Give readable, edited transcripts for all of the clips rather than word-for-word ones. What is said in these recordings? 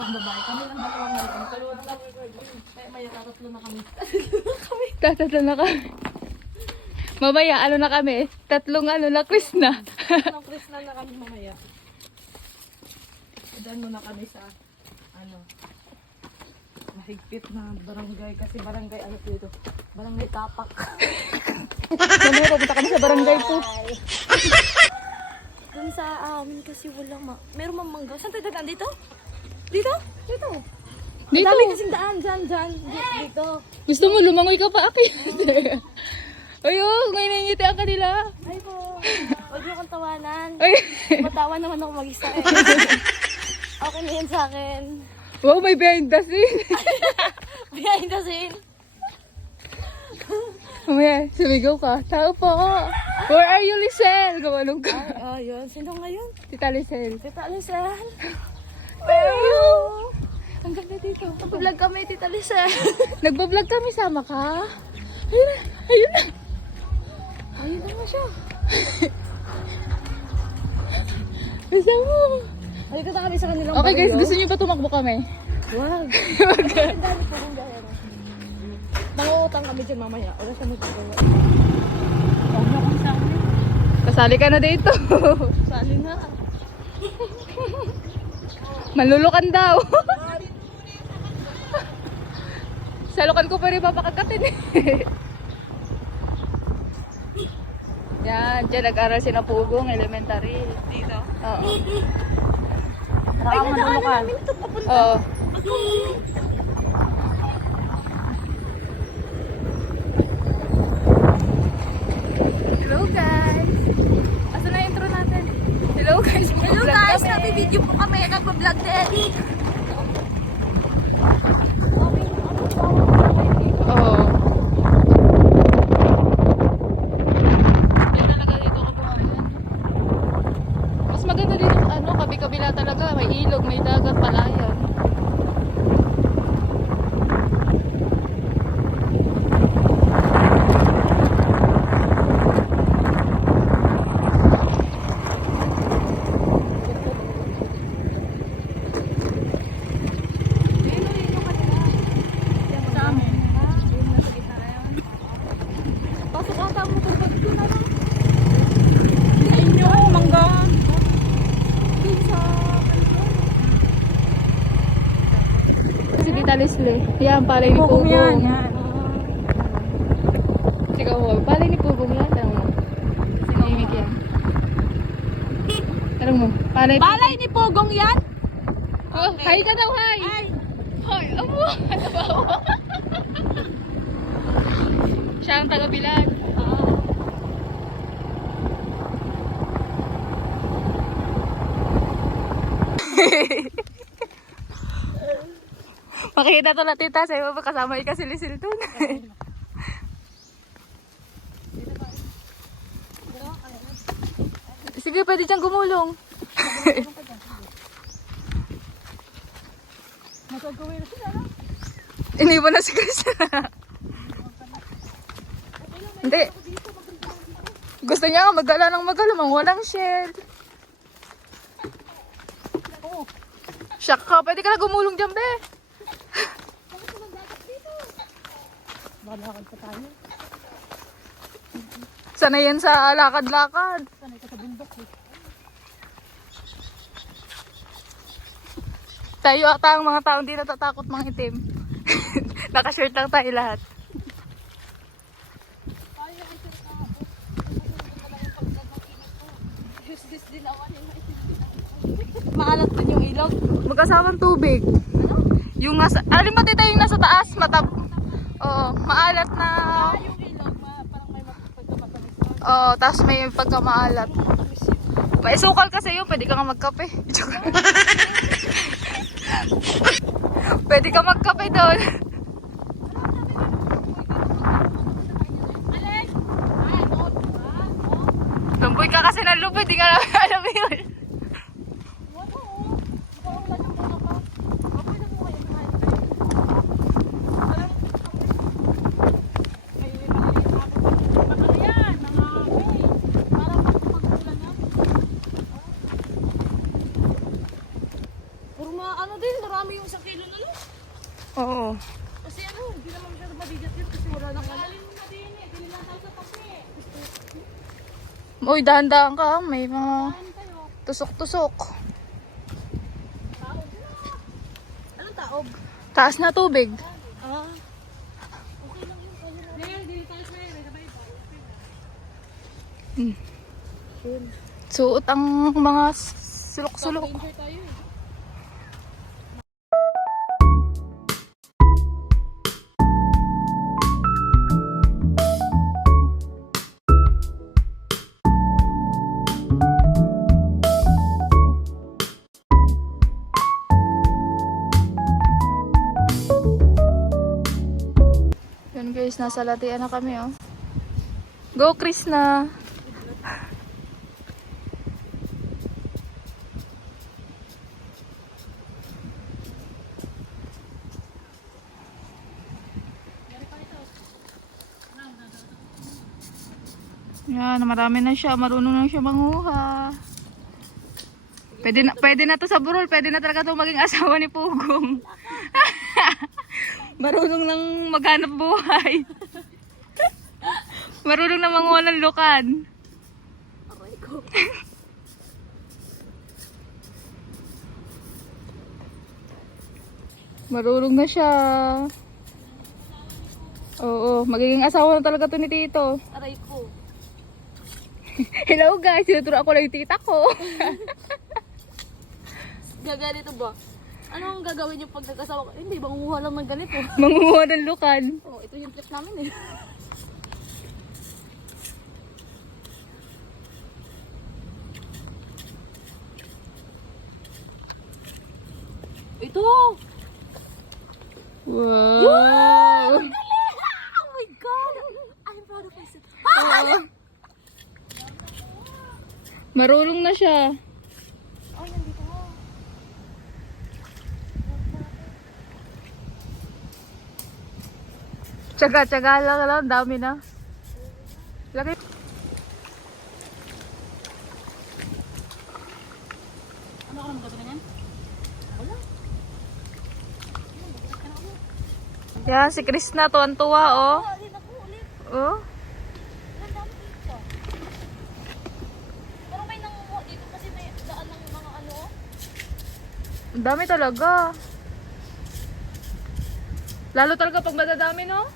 pang babae. Kami lang dalawa ngayon. Dalawa na lang. Kaya may tatatlo na kami. Tatatlo na kami. Mamaya, ano na kami? Tatlong ano na, Chris na. Anong Krishna na kami mamaya. Diyan muna kami sa ano mahigpit na barangay. Kasi barangay ano dito? Barangay Tapak. Mamaya, pupunta kami sa barangay po. Dun sa amin kasi wala meron mang mangga. Saan tayo dadaan? Dito? Dito? Dito. Dito. Dami kasing daan. Dyan. Dito. Gusto mo, lumangoy ka pa, Aki. Ayun, ngayon nangingiti ang kanila. Ay po. Huwag niyo kong tawanan. Ay. Matawa naman ako mag-isa eh. Okay na yan sa akin. Wow, may behind the scene. Behind the scene. Mamaya, sumigaw ka. Tao po. Where are you, Lisel? Gawanong ka. Ay, yun. Sino ngayon? Tita Lisel. Tita Lisel. Hello. Ang ganda dito. Nag-vlog kami, Tita Lisel. Nagbablog kami, sama ka? Ayun na. Ayun na. Ayun naman siya. Bisa mo. Ay, na kami sa kanilang Okay guys, baryo. gusto niyo ba tumakbo kami? Wag. Wag. Ang dami po kung gaya. Mangungutang kami dyan mamaya. Wala siya magpagawa. Huwag na kung sa amin. Kasali ka na dito. Sali na. Malulukan daw. Salukan ko pa rin papakagatin eh. Yan, dyan nag-aral si Napugong Elementary. Dito. Oo. Ay, nadaanan namin ito papunta. Oo. Hello guys! Asan na yung intro natin? Hello guys! Hello mag-vlog guys, kami. nabi-video po kami. Nagpa-vlog din. Oo. Yan talaga dito kabuhayan. Mas maganda dito ano, kabi-kabila talaga. May ilog, may dagat, palayan. Sa amin. Pasok ata mo kung ba't ko na lang. Inyo, mangga. Dun sa Si Tita Leslie. Yan, palay ni Pugong. yan. Sige mo, palay ni Pugong yan. Tanong mo. Sinimik yan. Tanong mo, palay. Balay ni Pogong yan? Oh, hi ka daw, hi! Ay, Hi, amo! Ano ba ako? Siya ang taga-bilag. Makikita to na tita, sa'yo ba kasama yung kasilisil dun? Sige, pwede dyan gumulong. magagawin na sila na. Iniwan na si Chris. Hindi. Gusto niya nga magala ng magala, mang walang shell. Shock ka, pwede ka na gumulong dyan, be. Balakad pa tayo. Sanay yan sa lakad-lakad. Sanay ka sa bundok eh. Tayo ata ang mga taong di natatakot mga itim. Nakashirt lang tayo lahat. This din ako maalat din yung ilog. Magkasawang tubig. Yung nasa, alin ba tita yung nasa taas? Oo, maalat na. Yung ilog, parang may pagkamatamis. Oo, tapos may pagkamaalat. May sukal kasi yun, pwede ka nga magkape. Pwede ka magkape doon. Tumboy ka kasi ng lupit, di ka na alam yun. Puro mga ano din, Dami yung 1 kilo na no? Oo. Kasi ano, hindi naman masyado mabigat yun kasi wala nang ano. Uy, dahan-dahan ka. May mga tusok-tusok. Anong taob? Taas na tubig. Ah. Okay lang yun. Ngayon, dili tayo sa ere. Suot ang mga sulok-sulok. Enjoy tayo eh. Yan guys, nasa latian na kami oh. Go Krishna! Yan, marami na siya. Marunong na siya manguha. Pwede na to sa burol. Pwede na talaga to maging asawa ni Pugong. Marunong nang maghanap buhay. Marunong na manguha ng lukan. Aray ko. Marunong na siya. Oo, magiging asawa na talaga to ni Tito. Aray ko. Hello guys, tinuturo ako lang yung tita ko. Gaganito ba? Ano ang gagawin niyo pag nag-asawa ko? Hindi, manguha lang ng ganito. Manguha ng lukan. Oh, ito yung trip namin eh. Ito! Wow! Oh my God! I'm proud of myself. Oo. Marunong na siya. Oh, nandito nga. Tsaga-tsaga lang, dami na. Laki. Ano ka naman gagawin yan? Wala. Yan, si Krishna, tuwan-tuwa, oh. Alin ako ulit. Oh. Ang dami dito. Pero may nangunguha dito kasi may daan ng mga ano. Ang dami talaga. Lalo talaga pag madadami, no?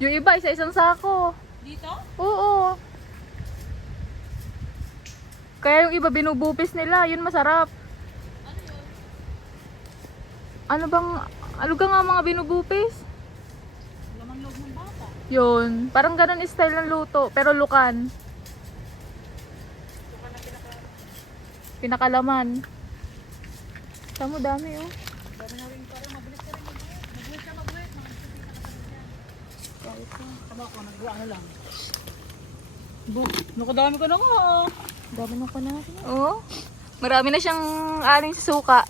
Yung iba, isa-isang sako. Dito? Oo. Kaya yung iba binubupis nila, yun masarap. Ano yun? Ano ka nga mga binubupis? Lamang loob ng bata. Yun, parang ganun style ng luto, pero lukan. Pinakalaman. Tamo dami oh. Dami na rin para mabilis ka rin mag-uwi. Mag-uwi ka mag-uwi. Tama ako, nag-ano lang. Nakadami ko na nga. Dami na ko na natin. Oo. Marami na siyang aning suka.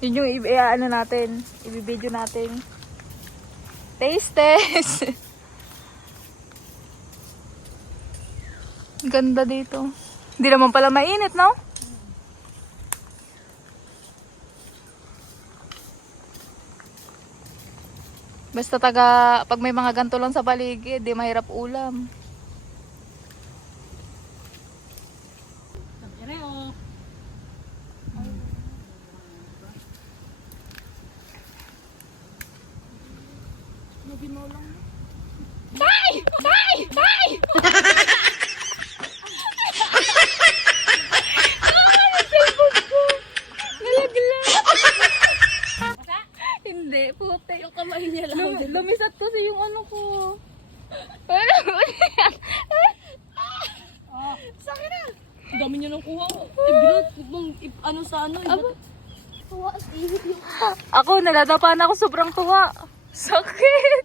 Yun yung ano natin, i-video natin. Taste test. Ganda dito. Hindi naman pala mainit, no? Basta pag may mga ganto lang sa paligid, di mahirap ulam. Dami rin oh. Naginaw lang. Tay! Tay! Tay! Hindi, puti. Yung kamay niya lang. Lumisat kasi yung ano ko. Sakit na. Ang dami niya nang kuha. Ibinot. Ano sa ano. Aba. Kuha as ihit yung... Ako, naladapan ako sobrang tuwa. Sakit!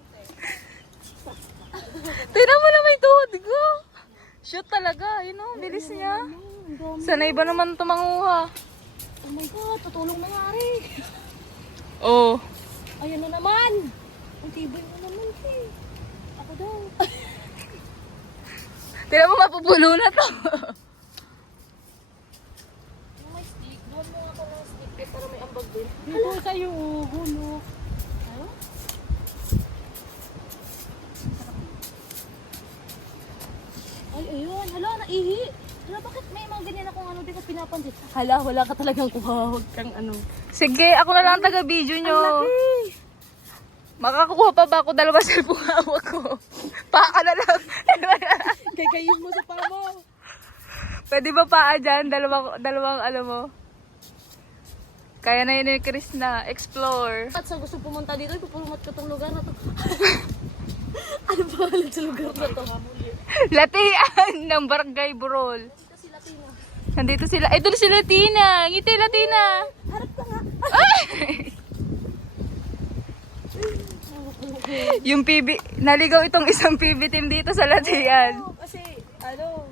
Tignan mo na may tuhod ko. Shoot talaga, yun o, bilis niya. Ang dami. Sanay ba naman tumanguha? Oh my God, tutulong nangyari. Oh. Ayan na naman. Ang tibay na naman eh. Ako daw. Tignan mo, mapupulo na to. Yung may stick, doon mo ako ng stick para may ambag doon. natin. Dito sa'yo, hulog. Ay, ayun. Hala, naihi. Hala, bakit may mga ganyan akong ano, di ko pinapansin? Hala, wala ka talagang kuha. Huwag kang ano. Sige, ako na lang taga-video nyo. Makakuha pa ba ako? Dalawa cellphone hawak ko. Paa na lang. Kaykayin mo sa paa mo. Pwede ba paa dyan? Dalawang ano mo. Kaya na yun ni Chris na. Explore. At sa gusto pumunta dito, ipupulungat ko tong lugar na to. Ano ba ulit sa lugar na to? Latian ng Barangay Burol. Dito si Latino. Nandito sila. Ay, doon si Latina. Ngiti, Latina. Harap ka nga. Yung PB, naligaw itong isang PB team dito sa Latian. Oo, kasi, ano.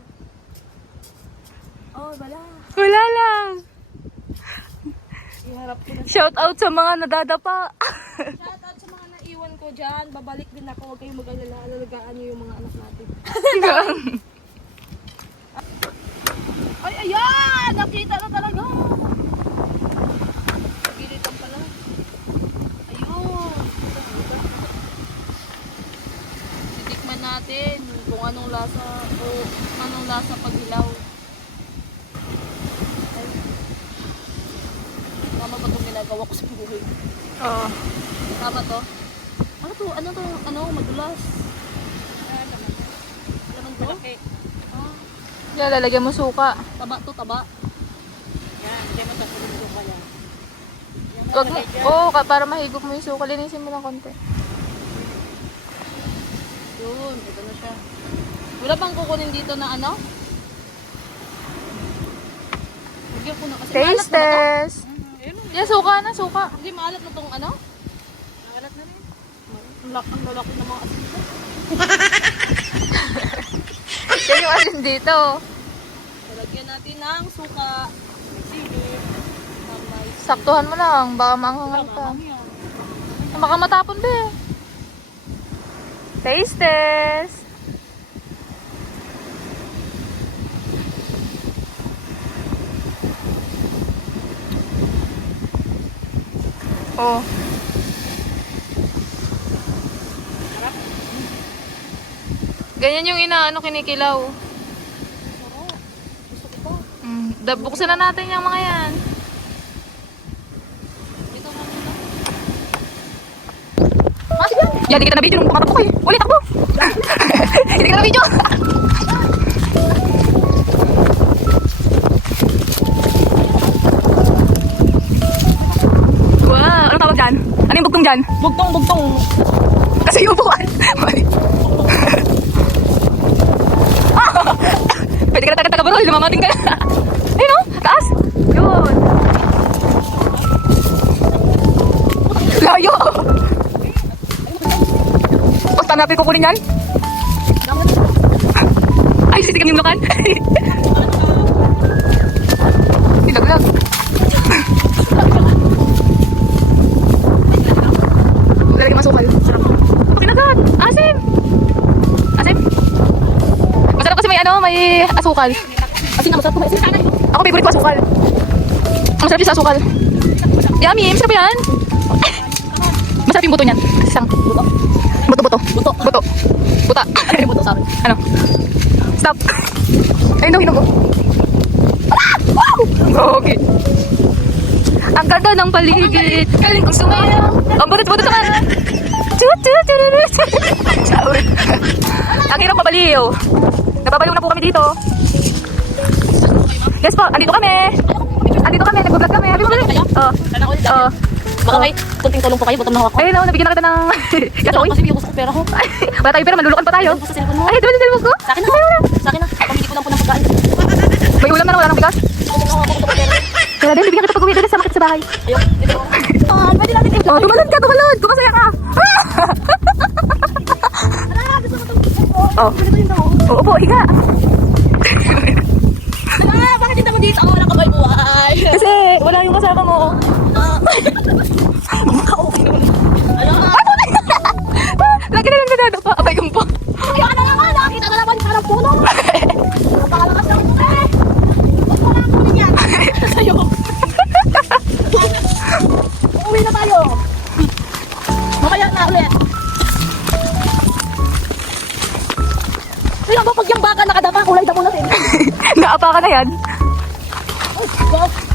Oh, wala. Wala lang. Iharap ko na. Shout out sa mga nadadapa. Shout out sa mga naiwan ko dyan. Babalik din ako. Huwag kayong mag-alala. Alalagaan niyo yung mga anak natin. Ay, ayan! Nakita na talaga! Gilitan pala. Ayun! Titikman natin kung anong lasa o anong lasa pag hilaw. Ay. Tama ba itong ginagawa ko sa buhay? Oo. Tama to? Ano to? Ano to? Ano? Madulas? Laman to? Ah, Yan, lalagyan mo suka. taba to, taba. Yan, hindi mo tatulog ka yan. Wag mo. Oo, para mahigop mo yung suka. Linisin mo ng konti. Yun, ito na siya. Wala bang kukunin dito na ano? Lagyan ko na kasi maalat Taste na ba to? test. Yan, suka na, suka. Hindi maalat na tong ano? Nakalat na rin. Ang lalaki ng mga asin ko. Yan yung asin dito. Lagyan natin ng suka. Sili. Mamay. Saktuhan mo lang. Baka maanghangal ka. Baka matapon ba eh. Taste test. Oh. Ganyan yung inaano kinikilaw. Gusto ko pa. Buksan na natin yung mga yan. Dito mo muna. Yan, hindi kita na video nung pumatak ko eh. Ulit ako. Hindi kita na video. Wow, anong tawag dyan? Ano yung bugtong dyan? Bugtong, bugtong. Kasi yung upuan. Pwede ka na taga-taga-barol, lumamating ka na. Ayun o, taas. Yun. Layo. Basta natin kukunin yan. Ay, sisigam yung lukan. Nilaglag. Lalagyan masukal. Pinagat. Asim. Asim. Masarap kasi may ano, may asukal. Asin na, masarap ko. Asin sana. Ako favorite ko asukal. Masarap yung sa asukal. Yummy, masarap yan. Masarap yung buto niyan. Isang buto. Buto. Buto. Buto. Buta. Buto sa akin. Ano? Stop. Ayun daw, hinog ko. Wow! Okay. Ang ganda ng paligid. Galing kong sumayaw. Ang butot-butot naman. Chut. Ang hirap mabaliw. Nababaliw na po kami dito. Yes po, andito kami. Nag-vlog kami. Happy birthday. Oh. Sana ulit. Oh. Baka may kunting tulong po kayo. Bottom na hawak ko. Ayun, nabigyan na kita ng... Yasoy. Kasi bigyan ko sa pera ko. Wala tayo pera, malulukan pa tayo. Sa cellphone mo. Ay, ito ba yung cellphone ko? Sa akin na. Sa akin na. Pamili ko lang po ng pagkain. May ulam na lang, wala nang bigas. Bottom na hawak ko sa pera. Kaya din, bibigyan kita pag-uwi dito sa market sa bahay. Ayok. Dito. Pwede natin tingnan. Oh, tumalon ka, tumalon. Kumasaya ka. Gusto mo itong cellphone? Oh. Ganito yung tao. Oo po, higa. Bakit dito mo dito? Ako wala kamay buhay. Kasi wala yung kasama mo. Maka-okay naman. Ano nga? Lagi na lang nadadapa. Abay yung pa. Ayoko na naman. Nakakita na naman. Parang puno. Napakalakas ng ito eh. Huwag mo lang kunin yan. Sa'yo. Uwi na tayo. Mamaya na ulit. Tingnan mo pag yung baka nakadapa, kulay damo natin. Naapa ka na yan. Ay, go.